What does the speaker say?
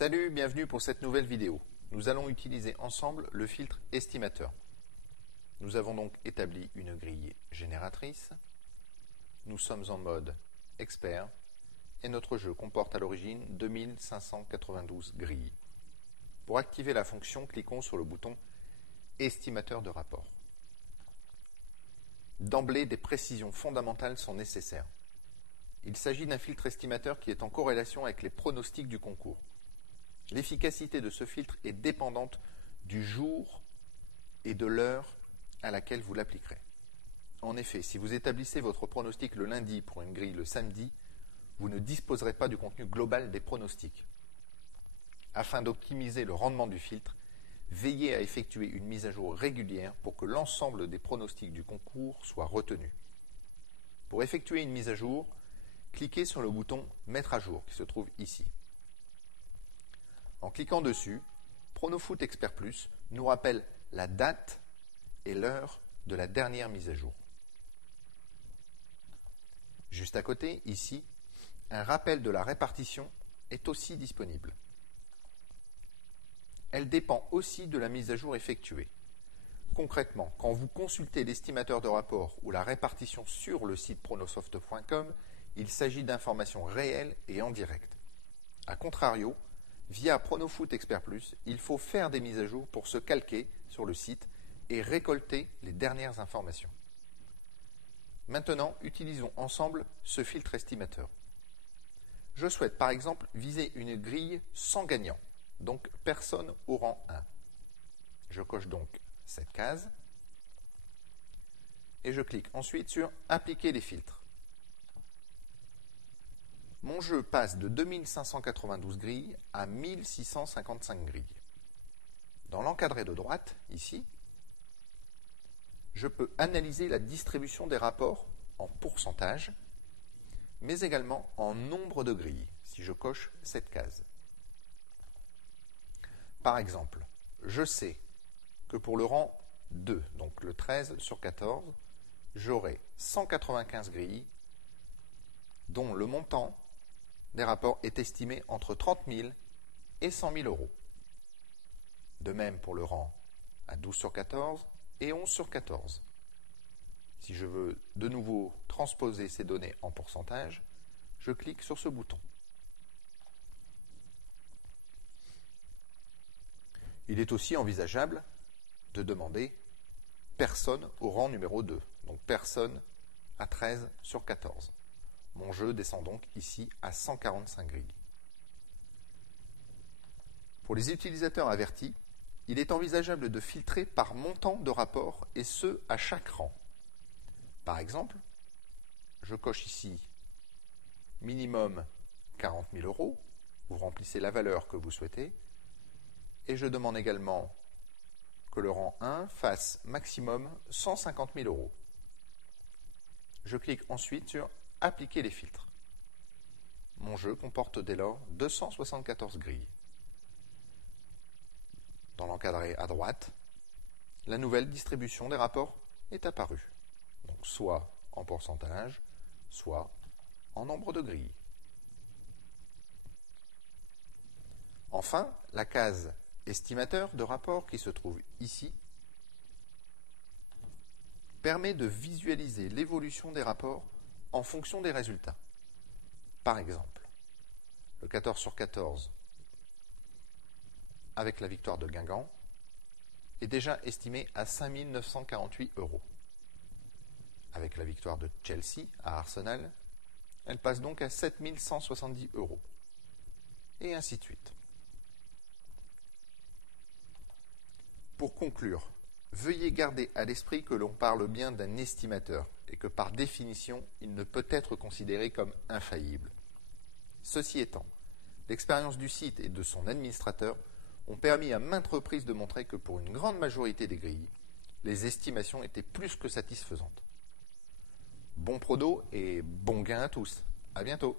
Salut, bienvenue pour cette nouvelle vidéo. Nous allons utiliser ensemble le filtre estimateur. Nous avons donc établi une grille génératrice. Nous sommes en mode expert et notre jeu comporte à l'origine 2592 grilles. Pour activer la fonction, cliquons sur le bouton estimateur de rapport. D'emblée, des précisions fondamentales sont nécessaires. Il s'agit d'un filtre estimateur qui est en corrélation avec les pronostics du concours. L'efficacité de ce filtre est dépendante du jour et de l'heure à laquelle vous l'appliquerez. En effet, si vous établissez votre pronostic le lundi pour une grille le samedi, vous ne disposerez pas du contenu global des pronostics. Afin d'optimiser le rendement du filtre, veillez à effectuer une mise à jour régulière pour que l'ensemble des pronostics du concours soit retenu. Pour effectuer une mise à jour, cliquez sur le bouton « Mettre à jour » qui se trouve ici. En cliquant dessus, Pronofoot Expert Plus nous rappelle la date et l'heure de la dernière mise à jour. Juste à côté, ici, un rappel de la répartition est aussi disponible. Elle dépend aussi de la mise à jour effectuée. Concrètement, quand vous consultez l'estimateur de rapport ou la répartition sur le site pronosoft.com, il s'agit d'informations réelles et en direct. A contrario, via Pronofoot Expert Plus, il faut faire des mises à jour pour se calquer sur le site et récolter les dernières informations. Maintenant, utilisons ensemble ce filtre estimateur. Je souhaite par exemple viser une grille sans gagnant, donc personne au rang 1. Je coche donc cette case et je clique ensuite sur « Appliquer les filtres ». Mon jeu passe de 2592 grilles à 1655 grilles. Dans l'encadré de droite, ici, je peux analyser la distribution des rapports en pourcentage, mais également en nombre de grilles, si je coche cette case. Par exemple, je sais que pour le rang 2, donc le 13 sur 14, j'aurai 195 grilles, dont le montant des rapports est estimé entre 30 000 et 100 000 euros. De même pour le rang à 12 sur 14 et 11 sur 14. Si je veux de nouveau transposer ces données en pourcentage, je clique sur ce bouton. Il est aussi envisageable de demander personne au rang numéro 2, donc personne à 13 sur 14. Mon jeu descend donc ici à 145 grilles. Pour les utilisateurs avertis, il est envisageable de filtrer par montant de rapport et ce à chaque rang. Par exemple, je coche ici minimum 40 000 euros, vous remplissez la valeur que vous souhaitez, et je demande également que le rang 1 fasse maximum 150 000 euros. Je clique ensuite sur Appliquer les filtres. Mon jeu comporte dès lors 274 grilles. Dans l'encadré à droite, la nouvelle distribution des rapports est apparue. Donc soit en pourcentage, soit en nombre de grilles. Enfin, la case estimateur de rapport qui se trouve ici permet de visualiser l'évolution des rapports en fonction des résultats. Par exemple, le 14 sur 14 avec la victoire de Guingamp est déjà estimé à 5 948 euros. Avec la victoire de Chelsea à Arsenal, elle passe donc à 7 170 euros. Et ainsi de suite. Pour conclure, veuillez garder à l'esprit que l'on parle bien d'un estimateur et que par définition, il ne peut être considéré comme infaillible. Ceci étant, l'expérience du site et de son administrateur ont permis à maintes reprises de montrer que pour une grande majorité des grilles, les estimations étaient plus que satisfaisantes. Bon prono et bon gain à tous. À bientôt.